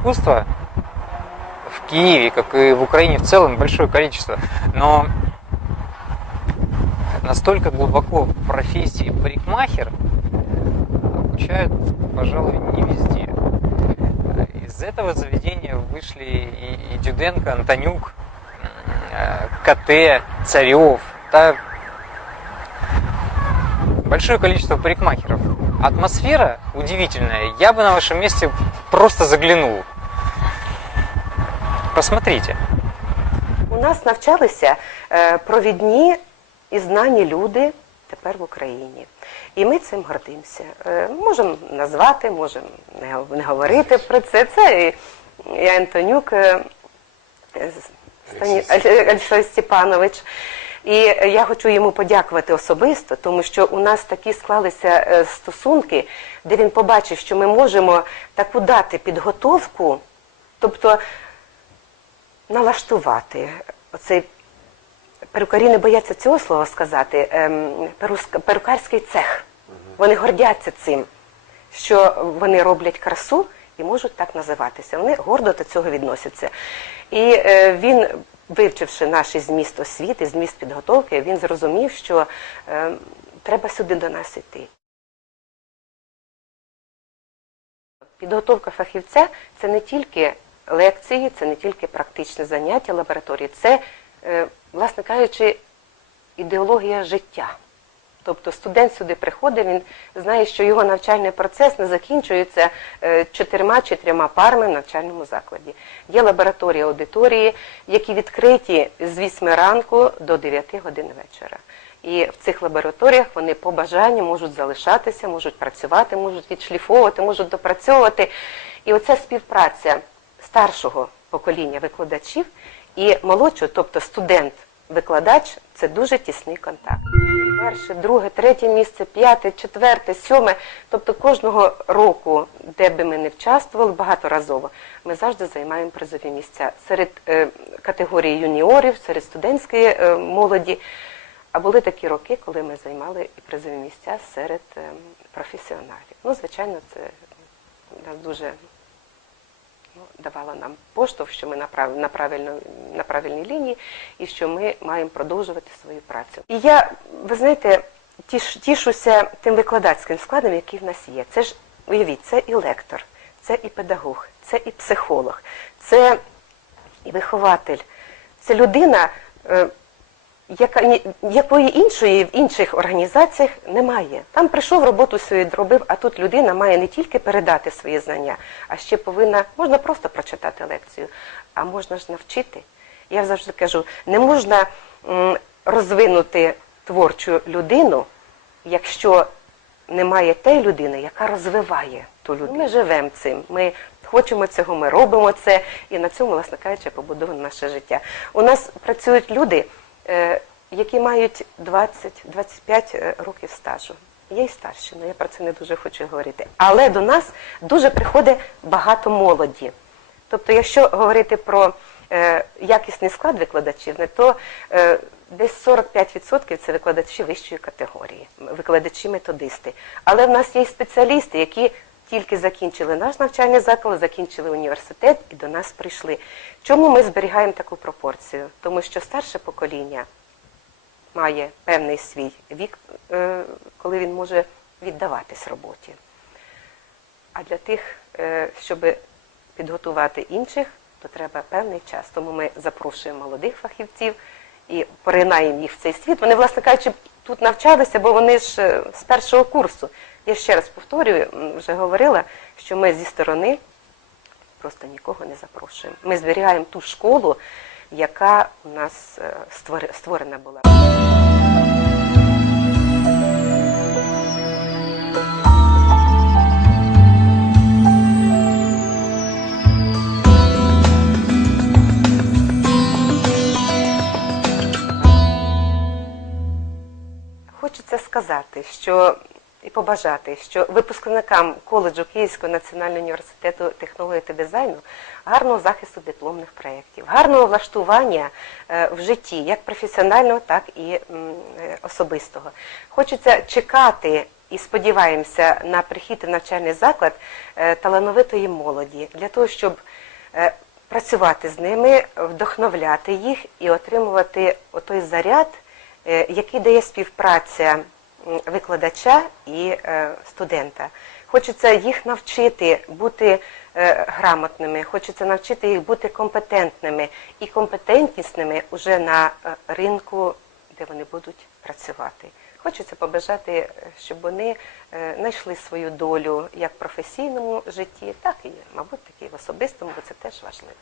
искусства в Киеве, как и в Украине в целом, большое количество. Но настолько глубоко в профессии парикмахер обучают, пожалуй, не везде. Из этого заведения вышли и, и Дюденко, Антонюк, КТ, Царев, да, большое количество парикмахеров. Атмосфера удивительная. Я бы на вашем месте просто заглянул. Посмотрите. У нас навчалися е, провідні і знані люди тепер в Україні. І ми цим гордимося. Е, Можемо назвати, можемо не не говорити про це. Це і, і Антонюк е, е, Стані- Аль- Альшой Степанович. І я хочу йому подякувати особисто, тому що у нас такі склалися е, стосунки, де він побачив, що ми можемо таку дати підготовку, тобто налаштувати оцей перукарі не бояться цього слова сказати. ем, перукарський цех. Вони гордяться цим, що вони роблять красу і можуть так називатися. Вони гордо до цього відносяться. І е, він, вивчивши наш зміст освіти, зміст підготовки, він зрозумів, що е, треба сюди до нас іти. Підготовка фахівця це не тільки лекції, це не тільки практичне заняття лабораторії, це, е, власне кажучи, ідеологія життя. Тобто студент сюди приходить, він знає, що його навчальний процес не закінчується е, чотирма чи трьома парами в навчальному закладі. Є лабораторії аудиторії, які відкриті з 8 ранку до 9 годин вечора. І в цих лабораторіях вони по бажанню можуть залишатися, можуть працювати, можуть відшліфовувати, можуть допрацьовувати. І оця співпраця старшого покоління викладачів і молодшого, тобто студент-викладач, це дуже тісний контакт. Перше, друге, третє місце, п'яте, четверте, сьоме. Тобто кожного року, де би ми не вчаствували, багаторазово, ми завжди займаємо призові місця серед е, категорії юніорів, серед студентської е, молоді. А були такі роки, коли ми займали призові місця серед е, професіоналів. Ну, звичайно, це нас дуже ну, давала нам поштовх, що ми на, прав... на, правильно... на правильній лінії і що ми маємо продовжувати свою працю. І я, ви знаєте, тіш... тішуся тим викладацьким складом, який в нас є. Це ж, уявіть, це і лектор, це і педагог, це і психолог, це і вихователь, це людина. Яка якої іншої в інших організаціях немає. Там прийшов роботу свою зробив, а тут людина має не тільки передати свої знання, а ще повинна можна просто прочитати лекцію, а можна ж навчити. Я завжди кажу, не можна розвинути творчу людину, якщо немає тієї людини, яка розвиває ту людину. Ми живемо цим. Ми хочемо цього, ми робимо це, і на цьому, власне кажучи, побудоване наше життя. У нас працюють люди, які мають 20-25 е, років стажу. Є й старші, але я про це не дуже хочу говорити. Але до нас дуже приходить багато молоді. Тобто, якщо говорити про е, якісний склад викладачів, то е, десь 45% це викладачі вищої категорії, викладачі-методисти. Але в нас є спеціалісти, які тільки закінчили наш навчальний заклад, закінчили університет і до нас прийшли. Чому ми зберігаємо таку пропорцію? Тому що старше покоління має певний свій вік, е, коли він може віддаватись роботі. А для тих, е, щоб підготувати інших, то треба певний час. Тому ми запрошуємо молодих фахівців і поринаємо їх в цей світ. Вони, власне кажучи, тут навчалися, бо вони ж е, з першого курсу. Я ще раз повторюю, вже говорила, що ми зі сторони просто нікого не запрошуємо. Ми зберігаємо ту школу, яка у нас е, створена була. Хочеться сказати, що і побажати, що випускникам коледжу Київського національного університету технології та дизайну гарного захисту дипломних проєктів, гарного влаштування е, в житті, як професіонального, так і е, особистого. Хочеться чекати і сподіваємося на прихід в навчальний заклад е, талановитої молоді для того, щоб працювати з ними, вдохновляти їх і отримувати той заряд, який дає співпраця викладача і е, студента. Хочеться їх навчити бути е, грамотними, хочеться навчити їх бути компетентними і компетентнісними уже на е, ринку, де вони будуть працювати. Хочеться побажати, щоб вони знайшли свою долю як в професійному житті, так і, мабуть, таки в особистому, бо це теж важливо.